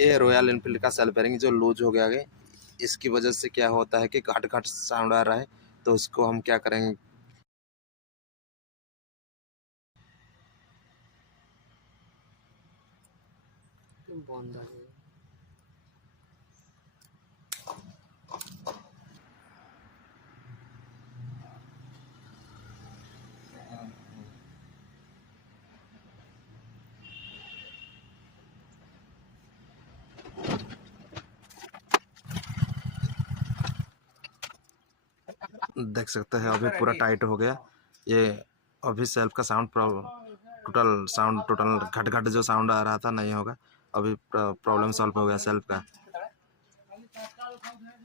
ये royal Enfield का self bearing जो लूज हो गया है, इसकी वजह से क्या होता है कि घट घट साउंड आ रहा है। तो उसको हम क्या करेंगे, देख सकते हैं अभी पूरा टाइट हो गया। ये अभी सेल्फ का साउंड टोटल घट घट जो साउंड आ रहा था नहीं होगा। अभी प्रॉब्लम सॉल्व हो गया सेल्फ का।